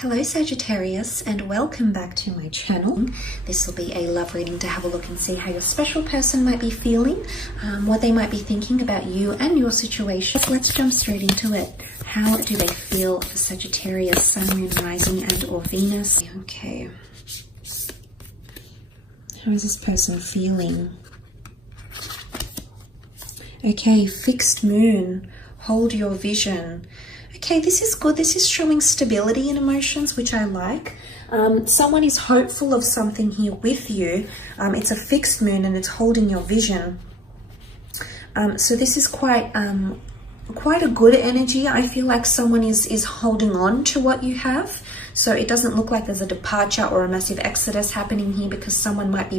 Hello Sagittarius, and welcome back to my channel. This will be a love reading to have a look and see how your special person might be feeling, what they might be thinking about you and your situation. Let's jump straight into it. How do they feel for Sagittarius, Sun, Moon, Rising and or Venus? Okay. How is this person feeling? Okay, fixed moon. Hold your vision. Okay, this is good. This is showing stability in emotions, which I like. Someone is hopeful of something here with you. It's a fixed moon and it's holding your vision. So this is quite a good energy. I feel like someone is holding on to what you have. So it doesn't look like there's a departure or a massive exodus happening here, because someone might be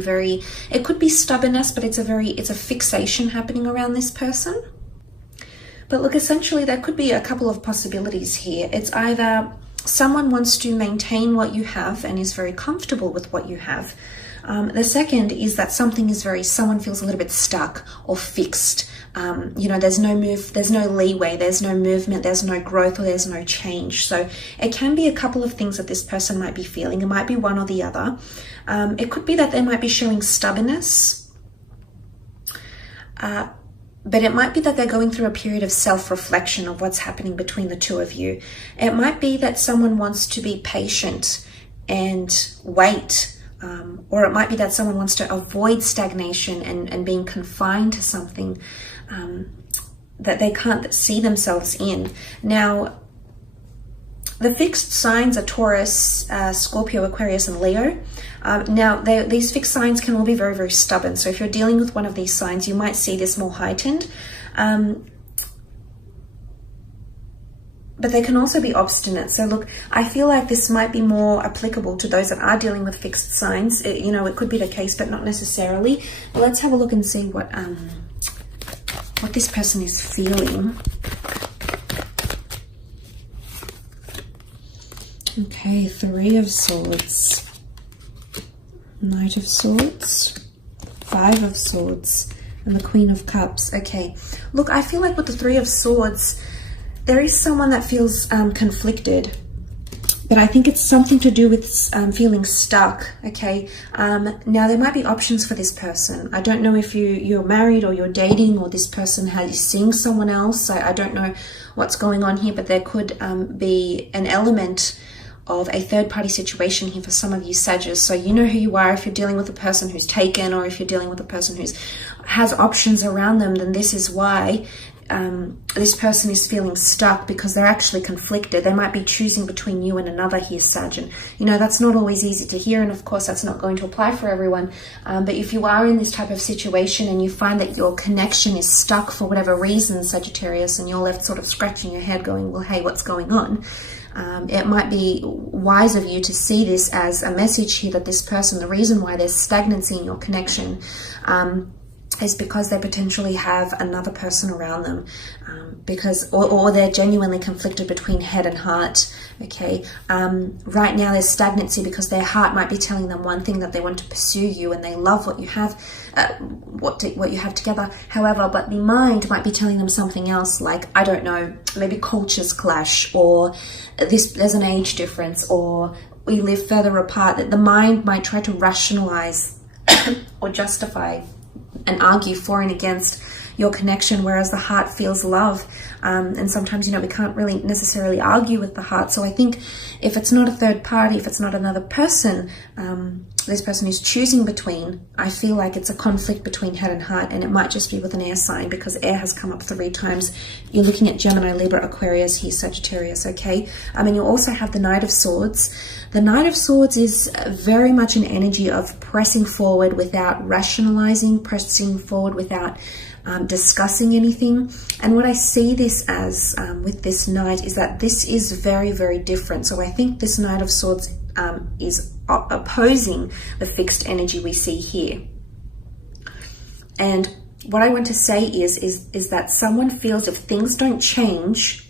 it could be stubbornness, but it's a fixation happening around this person. But look, essentially there could be a couple of possibilities here. It's either someone wants to maintain what you have and is very comfortable with what you have. The second is that someone feels a little bit stuck or fixed. You know, there's no leeway, there's no movement, there's no growth, or there's no change. So it can be a couple of things that this person might be feeling. It might be one or the other. It could be that they might be showing stubbornness. But it might be that they're going through a period of self-reflection of what's happening between the two of you. It might be that someone wants to be patient and wait. Or it might be that someone wants to avoid stagnation and being confined to something that they can't see themselves in. Now, the fixed signs are Taurus, Scorpio, Aquarius, and Leo. Now, these fixed signs can all be very, very stubborn. So if you're dealing with one of these signs, you might see this more heightened. But they can also be obstinate. So look, I feel like this might be more applicable to those that are dealing with fixed signs. You know, it could be the case, but not necessarily. But let's have a look and see what this person is feeling. Okay, Three of Swords, Knight of Swords, Five of Swords, and the Queen of Cups. Okay, look, I feel like with the Three of Swords, there is someone that feels conflicted, but I think it's something to do with feeling stuck. Okay, now there might be options for this person. I don't know if you're married or you're dating, or this person is seeing someone else. I don't know what's going on here, but there could be an element of a third-party situation here for some of you Sagittarius. So you know who you are. If you're dealing with a person who's taken, or if you're dealing with a person who has options around them, then this is why this person is feeling stuck, because they're actually conflicted. They might be choosing between you and another here, Sag. And you know, that's not always easy to hear, and of course that's not going to apply for everyone. But if you are in this type of situation and you find that your connection is stuck for whatever reason, Sagittarius, and you're left sort of scratching your head going, well, hey, what's going on? It might be wise of you to see this as a message here that this person, the reason why there's stagnancy in your connection is because they potentially have another person around them, or they're genuinely conflicted between head and heart. Okay, right now there's stagnancy because their heart might be telling them one thing, that they want to pursue you and they love what you have, what you have together. However, but the mind might be telling them something else, like, I don't know, maybe cultures clash, or there's an age difference, or we live further apart. That the mind might try to rationalize or justify and argue for and against your connection, whereas the heart feels love. And sometimes, you know, we can't really necessarily argue with the heart. So I think if it's not a third party, if it's not another person, this person is choosing between, I feel like it's a conflict between head and heart, and it might just be with an air sign, because air has come up 3 times. You're looking at Gemini, Libra, Aquarius here, Sagittarius, okay? And you also have the Knight of Swords. The Knight of Swords is very much an energy of pressing forward without rationalizing, pressing forward without discussing anything. And what I see this as with this Knight is that this is very, very different. So I think this Knight of Swords is opposing the fixed energy we see here. And what I want to say is that someone feels if things don't change,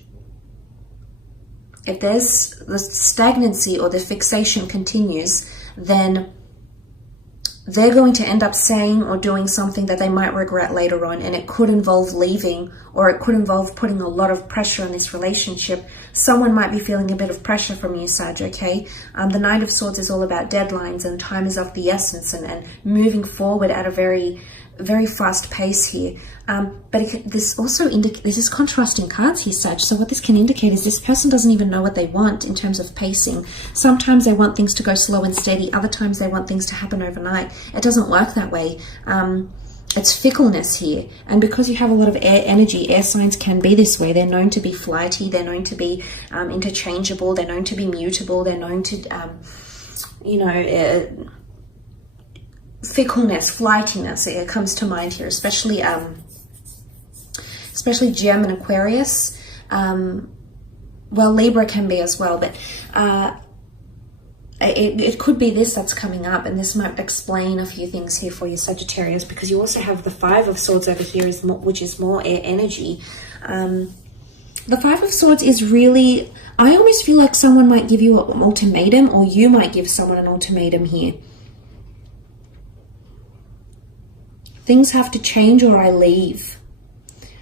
if there's the stagnancy or the fixation continues, then they're going to end up saying or doing something that they might regret later on, and it could involve leaving, or it could involve putting a lot of pressure on this relationship. Someone might be feeling a bit of pressure from you, Sag, okay? The Knight of Swords is all about deadlines, and time is of the essence, and moving forward at a very, very fast pace here. But this also indicates, this is contrasting cards here, Sag. So what this can indicate is this person doesn't even know what they want in terms of pacing. Sometimes they want things to go slow and steady. Other times they want things to happen overnight. It doesn't work that way. It's fickleness here. And because you have a lot of air energy, air signs can be this way. They're known to be flighty. They're known to be interchangeable. They're known to be mutable. They're known to, fickleness, flightiness, it comes to mind here, especially Gem and Aquarius. Well, Libra can be as well, but it could be this that's coming up, and this might explain a few things here for you, Sagittarius, because you also have the Five of Swords over here, which is more air energy. The Five of Swords is really, I almost feel like someone might give you an ultimatum, or you might give someone an ultimatum here. Things have to change or I leave.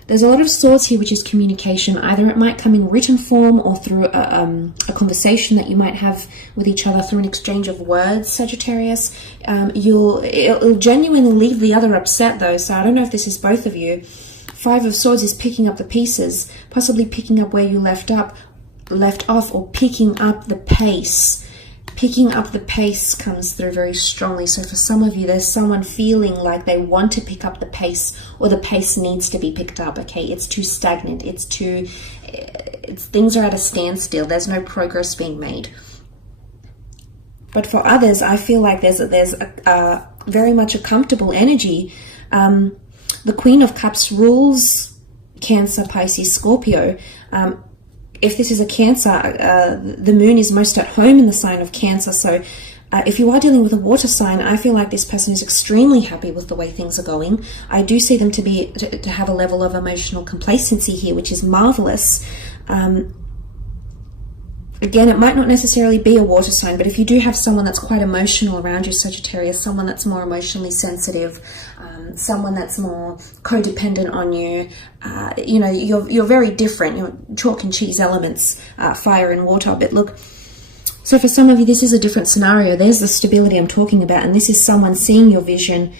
There's a lot of swords here, which is communication. Either it might come in written form or through a conversation that you might have with each other through an exchange of words, Sagittarius. It'll genuinely leave the other upset though, so I don't know if this is both of you. Five of Swords is picking up the pieces, possibly picking up where you left off, or picking up the pace. Picking up the pace comes through very strongly. So for some of you, there's someone feeling like they want to pick up the pace, or the pace needs to be picked up. Okay, it's too stagnant. Things are at a standstill. There's no progress being made. But for others, I feel like there's a very much a comfortable energy. The Queen of Cups rules Cancer, Pisces, Scorpio. If this is a Cancer, the moon is most at home in the sign of Cancer. So if you are dealing with a water sign, I feel like this person is extremely happy with the way things are going. I do see them to have a level of emotional complacency here, which is marvelous. Again, it might not necessarily be a water sign, but if you do have someone that's quite emotional around you, Sagittarius, someone that's more emotionally sensitive, someone that's more codependent on you, you're very different. You're chalk and cheese elements, fire and water. But look, so for some of you, this is a different scenario. There's the stability I'm talking about, and this is someone seeing your vision,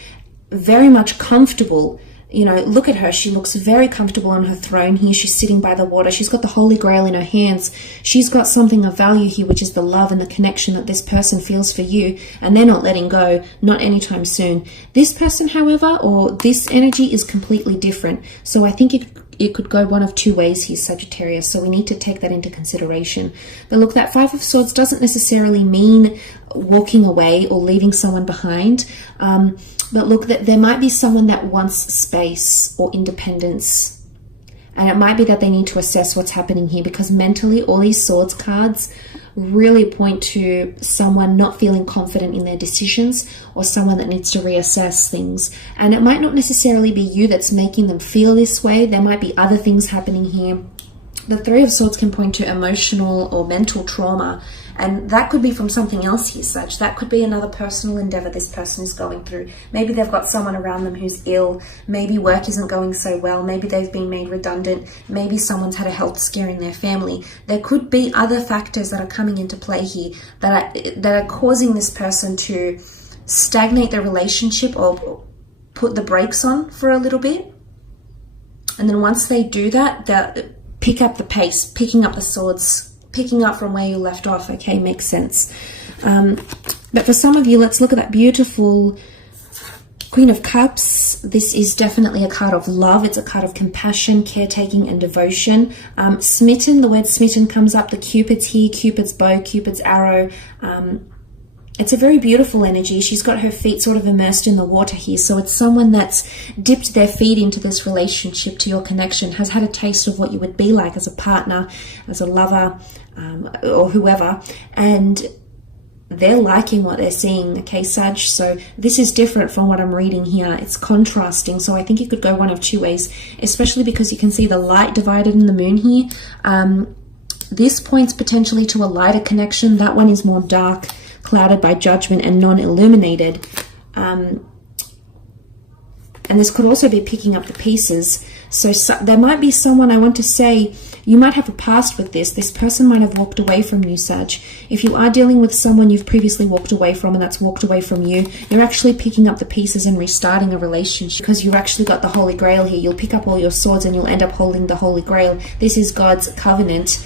very much comfortable. Look at her. She looks very comfortable on her throne here. She's sitting by the water. She's got the Holy Grail in her hands. She's got something of value here, which is the love and the connection that this person feels for you, and they're not letting go, not anytime soon. This person, however, or this energy is completely different. So I think it could go one of two ways here, Sagittarius. So we need to take that into consideration. But look, that Five of Swords doesn't necessarily mean walking away or leaving someone behind. But look, there might be someone that wants space or independence. And it might be that they need to assess what's happening here, because mentally all these Swords cards really point to someone not feeling confident in their decisions, or someone that needs to reassess things. And it might not necessarily be you that's making them feel this way. There might be other things happening here. The Three of Swords can point to emotional or mental trauma, and that could be from something else here, Sag. That could be another personal endeavor this person is going through. Maybe they've got someone around them who's ill. Maybe work isn't going so well. Maybe they've been made redundant. Maybe someone's had a health scare in their family. There could be other factors that are coming into play here that are causing this person to stagnate the relationship or put the brakes on for a little bit. And then once they do that, they'll pick up the pace, picking up the swords, picking up from where you left off. Okay, makes sense. But for some of you, let's look at that beautiful Queen of Cups. This is definitely a card of love. It's a card of compassion, caretaking, and devotion. Smitten, the word smitten comes up. The Cupid's here, Cupid's bow, Cupid's arrow. It's a very beautiful energy. She's got her feet sort of immersed in the water here. So it's someone that's dipped their feet into this relationship, to your connection, has had a taste of what you would be like as a partner, as a lover, or whoever. And they're liking what they're seeing, okay, Sag? So this is different from what I'm reading here. It's contrasting. So I think it could go one of two ways, especially because you can see the light divided in the moon here. This points potentially to a lighter connection. That one is more dark, clouded by judgment and non-illuminated. And this could also be picking up the pieces. So there might be someone, I want to say, you might have a past with this. This person might have walked away from you, Sag. If you are dealing with someone you've previously walked away from and that's walked away from you, you're actually picking up the pieces and restarting a relationship because you've actually got the Holy Grail here. You'll pick up all your swords and you'll end up holding the Holy Grail. This is God's covenant.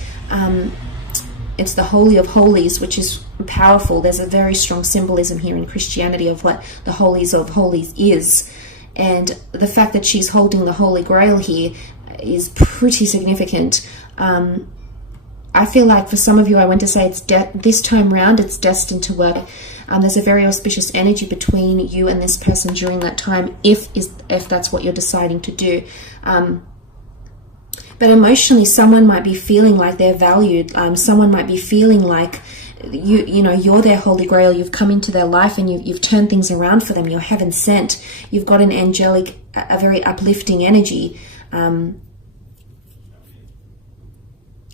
It's the Holy of Holies, which is powerful. There's a very strong symbolism here in Christianity of what the Holies of Holies is. And the fact that she's holding the Holy Grail here is pretty significant. I feel like for some of you, I want to say it's this time round, it's destined to work. There's a very auspicious energy between you and this person during that time, if that's what you're deciding to do. But emotionally, someone might be feeling like they're valued. Someone might be feeling like you know, you're their Holy Grail. You've come into their life and you've turned things around for them. You're heaven sent. You've got an angelic, a very uplifting energy,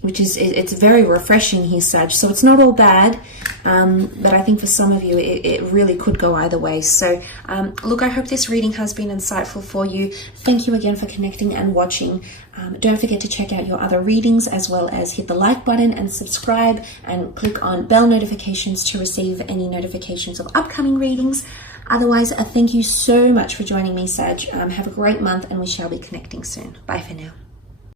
which is, it's very refreshing here, Sag. So it's not all bad, but I think for some of you, it really could go either way. So look, I hope this reading has been insightful for you. Thank you again for connecting and watching. Don't forget to check out your other readings, as well as hit the like button and subscribe and click on bell notifications to receive any notifications of upcoming readings. Otherwise, thank you so much for joining me, Sag. Have a great month and we shall be connecting soon. Bye for now.